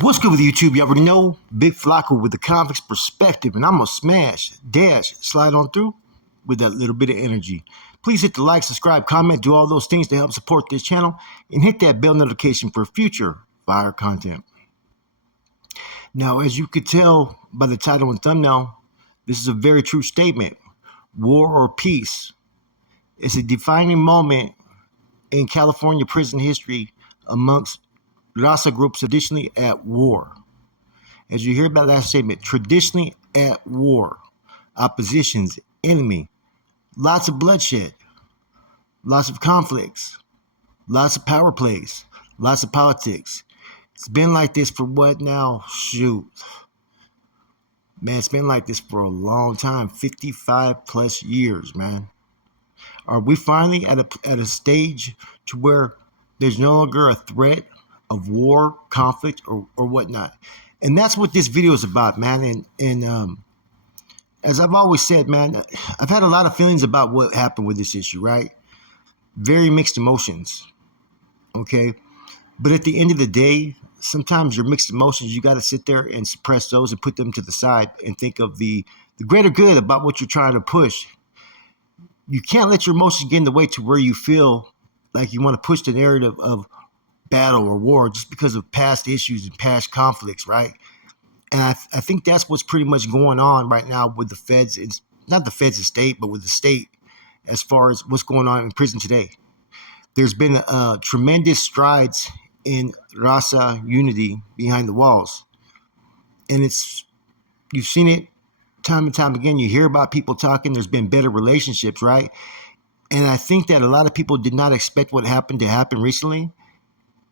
What's good with YouTube? You already know, Big Flacco with the convict's perspective, and I'm gonna smash, dash, slide on through with that little bit of energy. Please hit the like, subscribe, comment, do all those things to help support this channel, and hit that bell notification for future fire content. Now, as you could tell by the title and thumbnail, this is a very true statement. War or peace? It's a defining moment in California prison history amongst Raza groups traditionally at war. As you hear about that statement, traditionally at war, oppositions, enemy, lots of bloodshed, lots of conflicts, lots of power plays, lots of politics. It's been like this for what now? Shoot. Man, it's been like this for a long time, 55 plus years, man. Are we finally at a stage to where there's no longer a threat of war, conflict, or whatnot? And that's what this video is about, man. And as I've always said, man, I've had a lot of feelings about what happened with this issue, right? Very mixed emotions, okay? But at the end of the day, sometimes your mixed emotions, you got to sit there and suppress those and put them to the side and think of the greater good about what you're trying to push. You can't let your emotions get in the way to where you feel like you want to push the narrative of battle or war just because of past issues and past conflicts, right? And I think that's what's pretty much going on right now with the feds. It's not the feds and state, but with the state as far as what's going on in prison today. There's been tremendous strides in Raza unity behind the walls. And you've seen it time and time again. You hear about people talking. There's been better relationships, right? And I think that a lot of people did not expect what happened to happen recently.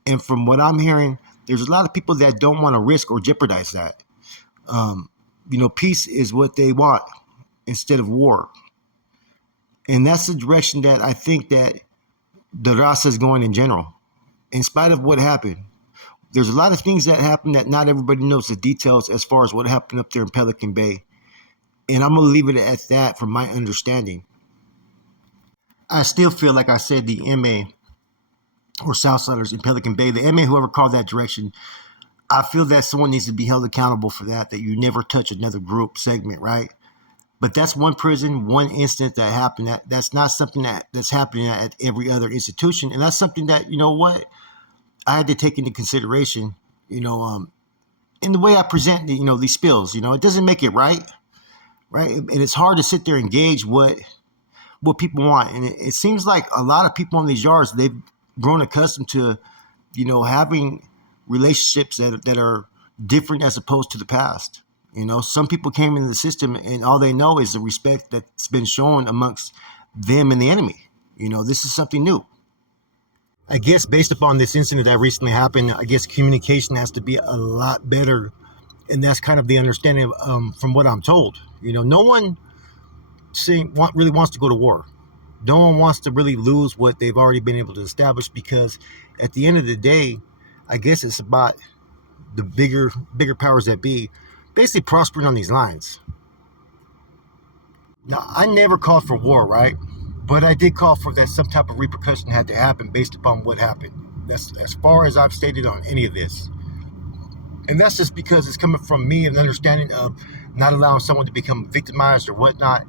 And from what I'm hearing, there's a lot of people that don't want to risk or jeopardize that. Peace is what they want instead of war. And that's the direction that I think that the Raza is going in general. In spite of what happened, there's a lot of things that happen that not everybody knows the details as far as what happened up there in Pelican Bay. And I'm going to leave it at that from my understanding. I still feel like I said the MA or Southsiders in Pelican Bay, the MA, whoever called that direction, I feel that someone needs to be held accountable for that you never touch another group segment, right? But that's one prison, one incident that happened. That's not something that's happening at every other institution. And that's something that, you know what, I had to take into consideration, in the way I present, these spills. It doesn't make it right? And it's hard to sit there and gauge what people want. And it seems like a lot of people in these yards, they've grown accustomed to, having relationships that are different as opposed to the past. Some people came into the system and all they know is the respect that's been shown amongst them and the enemy. This is something new. I guess based upon this incident that recently happened, I guess communication has to be a lot better. And that's kind of the understanding from what I'm told. No one really wants to go to war. No one wants to really lose what they've already been able to establish, because at the end of the day, I guess it's about the bigger powers that be basically prospering on these lines. Now, I never called for war, right? But I did call for that some type of repercussion had to happen based upon what happened. That's as far as I've stated on any of this. And that's just because it's coming from me, an understanding of not allowing someone to become victimized or whatnot.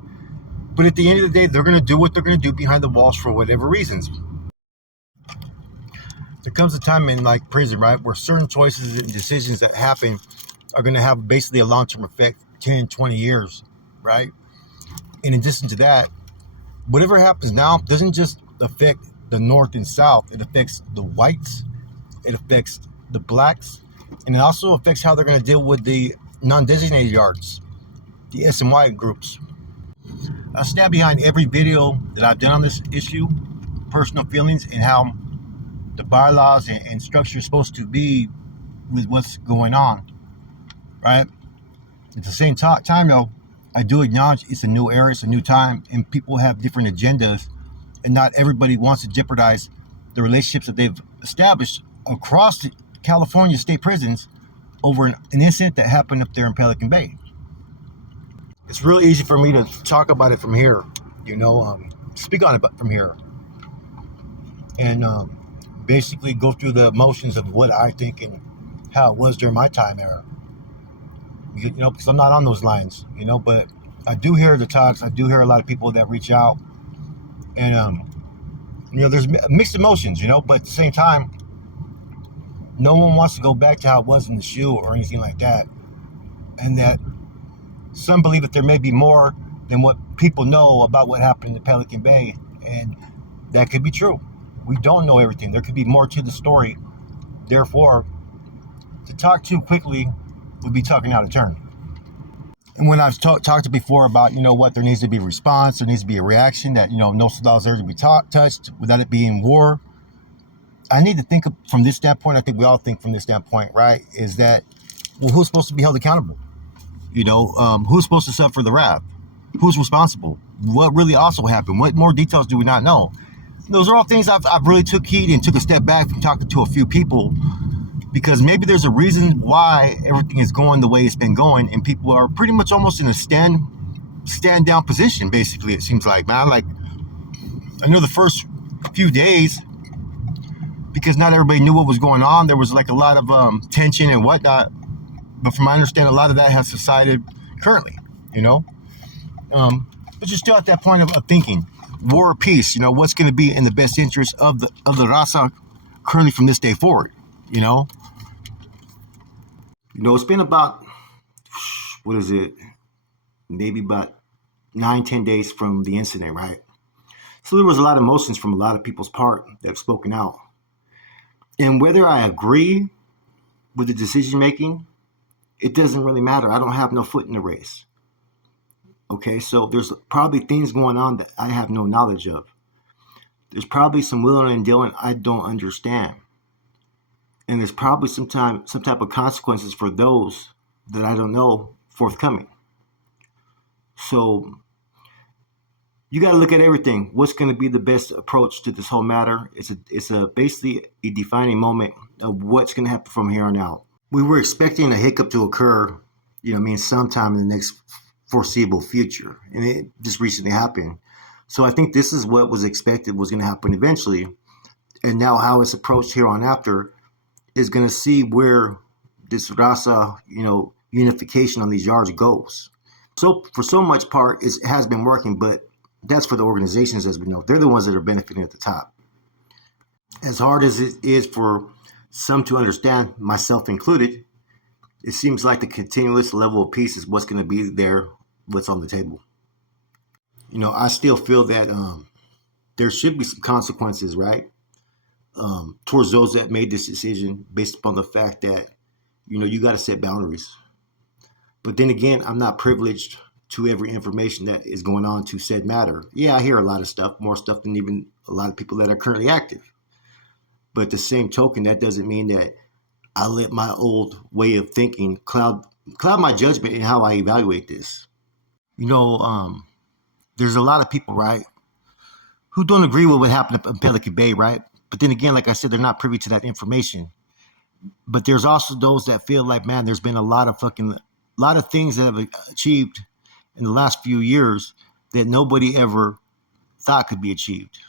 But at the end of the day, they're going to do what they're going to do behind the walls for whatever reasons. There comes a time in prison, right, where certain choices and decisions that happen are going to have basically a long-term effect, 10, 20 years, right? In addition to that, whatever happens now doesn't just affect the North and South. It affects the whites, it affects the blacks, and it also affects how they're going to deal with the non-designated yards, the SMY groups. I stand behind every video that I've done on this issue, personal feelings, and how the bylaws and structure is supposed to be with what's going on, right? At the same time, though, I do acknowledge it's a new era, it's a new time, and people have different agendas, and not everybody wants to jeopardize the relationships that they've established across the California state prisons over an incident that happened up there in Pelican Bay. It's really easy for me to talk about it from here, speak on it from here. And basically go through the motions of what I think and how it was during my time era. Because I'm not on those lines, but I do hear the talks. I do hear a lot of people that reach out, and there's mixed emotions, but at the same time, no one wants to go back to how it was in the shoe or anything like that, and that some believe that there may be more than what people know about what happened in Pelican Bay, and that could be true. We don't know everything. There could be more to the story. Therefore, to talk too quickly would be talking out of turn. And when I've talked before about, what, there needs to be a response, there needs to be a reaction, that, no soldados are to be touched without it being war. I need to think from this standpoint. I think we all think from this standpoint, right? Is that, well, who's supposed to be held accountable? Who's supposed to suffer the wrath? Who's responsible? What really also happened? What more details do we not know? Those are all things I've really took heed and took a step back from talking to a few people, because maybe there's a reason why everything is going the way it's been going, and people are pretty much almost in a stand down position. Basically, it seems like, man. Like, I know the first few days, because not everybody knew what was going on, there was like a lot of tension and whatnot. But from my understanding, a lot of that has subsided currently. But you're still at that point of thinking, war or peace. What's going to be in the best interest of the Raza currently from this day forward. It's been about, what is it? Maybe about 9-10 days from the incident, right? So there was a lot of emotions from a lot of people's part that have spoken out. And whether I agree with the decision making, it doesn't really matter. I don't have no foot in the race. Okay, so there's probably things going on that I have no knowledge of. There's probably some willing and dealing I don't understand. And there's probably some type of consequences for those that I don't know forthcoming. So you got to look at everything. What's going to be the best approach to this whole matter? It's basically a defining moment of what's going to happen from here on out. We were expecting a hiccup to occur, sometime in the next foreseeable future, and it just recently happened. So I think this is what was expected was going to happen eventually, and now how it's approached here on after is going to see where this Raza, unification on these yards goes. So for so much part, it has been working, but that's for the organizations, as we know. They're the ones that are benefiting at the top. As hard as it is for some to understand, myself included, it seems like the continuous level of peace is what's going to be there, what's on the table. I still feel that there should be some consequences, right? Towards those that made this decision based upon the fact that, you got to set boundaries. But then again, I'm not privileged to every information that is going on to said matter. Yeah, I hear a lot of stuff, more stuff than even a lot of people that are currently active. But at the same token, that doesn't mean that I let my old way of thinking cloud my judgment in how I evaluate this. There's a lot of people, right, who don't agree with what happened in Pelican Bay, right? But then again, like I said, they're not privy to that information. But there's also those that feel like, man, there's been a lot of things that have achieved in the last few years that nobody ever thought could be achieved.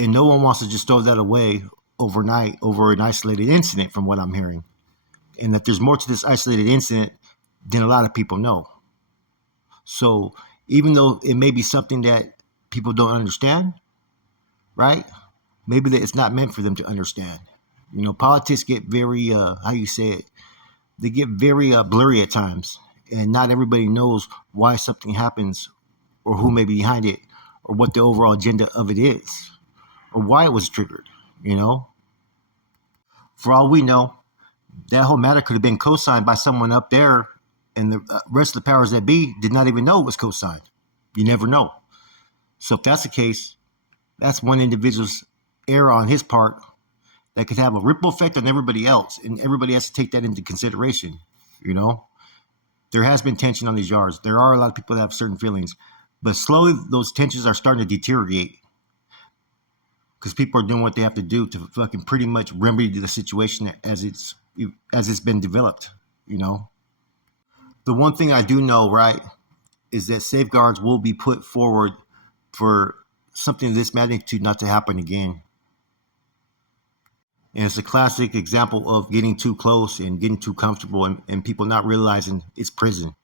And no one wants to just throw that away overnight over an isolated incident, from what I'm hearing. And that there's more to this isolated incident than a lot of people know. So even though it may be something that people don't understand, right? Maybe that it's not meant for them to understand. Politics get very, they get very blurry at times. And not everybody knows why something happens or who may be behind it or what the overall agenda of it is or why it was triggered, For all we know, that whole matter could have been co-signed by someone up there, and the rest of the powers that be did not even know it was co-signed. You never know. So if that's the case, that's one individual's error on his part that could have a ripple effect on everybody else, and everybody has to take that into consideration. There has been tension on these yards. There are a lot of people that have certain feelings, but slowly those tensions are starting to deteriorate because people are doing what they have to do to fucking pretty much remedy the situation as it's been developed. The one thing I do know, right, is that safeguards will be put forward for something of this magnitude not to happen again. And it's a classic example of getting too close and getting too comfortable, and people not realizing it's prison.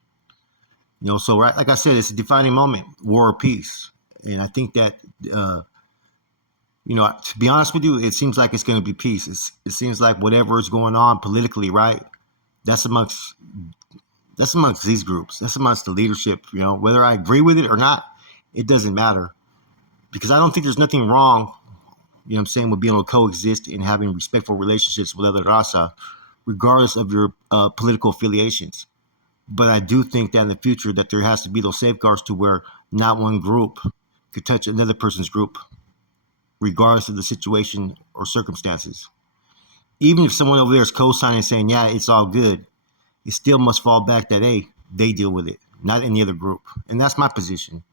So right, like I said, it's a defining moment, war or peace. And I think that, uh, to be honest with you, it seems like it's going to be peace. It seems like whatever is going on politically, right? That's amongst that's amongst these groups. That's amongst the leadership. Whether I agree with it or not, it doesn't matter, because I don't think there's nothing wrong. What I'm saying, with being able to coexist and having respectful relationships with other Raza, regardless of your political affiliations. But I do think that in the future that there has to be those safeguards to where not one group could touch another person's group, regardless of the situation or circumstances. Even if someone over there is co-signing saying, yeah, it's all good, it still must fall back that, hey, they deal with it, not any other group. And that's my position.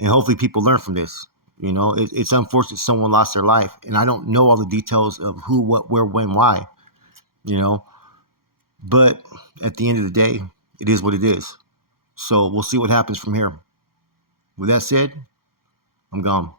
And hopefully people learn from this. It's unfortunate someone lost their life. And I don't know all the details of who, what, where, when, why, you know. But at the end of the day, it is what it is. So we'll see what happens from here. With that said, I'm gone.